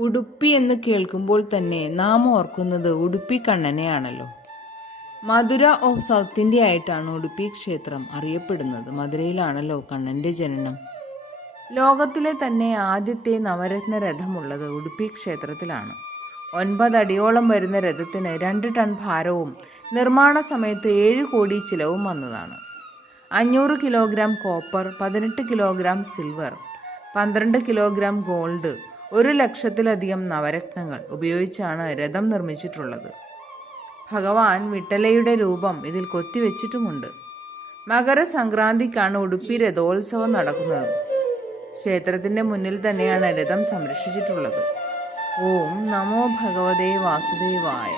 ഉടുപ്പി എന്ന് കേൾക്കുമ്പോൾ തന്നെ നാം ഓർക്കുന്നത് ഉടുപ്പി കണ്ണനെയാണല്ലോ. മധുര ഓഫ് സൗത്ത് ഇന്ത്യ ആയിട്ടാണ് ഉടുപ്പി ക്ഷേത്രം അറിയപ്പെടുന്നത്. മധുരയിലാണല്ലോ കണ്ണന്റെ ജനനം. ലോകത്തിലെ തന്നെ ആദ്യത്തെ നവരത്ന രഥമുള്ളത് ഉടുപ്പി ക്ഷേത്രത്തിലാണ്. 9 അടിയോളം വരുന്ന രഥത്തിന് 2 ടൺ ഭാരവും നിർമ്മാണ സമയത്ത് 7 കോടി ചിലവും വന്നതാണ്. 500 kilogram copper, 18 kilogram silver, 12 kilogram gold, 1,00,000-ലധികം നവരത്നങ്ങൾ ഉപയോഗിച്ചാണ് രഥം നിർമ്മിച്ചിട്ടുള്ളത്. ഭഗവാൻ വിട്ടലയുടെ രൂപം ഇതിൽ കൊത്തിവെച്ചിട്ടുമുണ്ട്. മകരസംക്രാന്തിക്കാണ് ഉടുപ്പി രഥോത്സവം നടക്കുന്നത്. ക്ഷേത്രത്തിന്റെ മുന്നിൽ തന്നെയാണ് രഥം സംരക്ഷിച്ചിട്ടുള്ളത്. ഓം നമോ ഭഗവതേ വാസുദേവായ.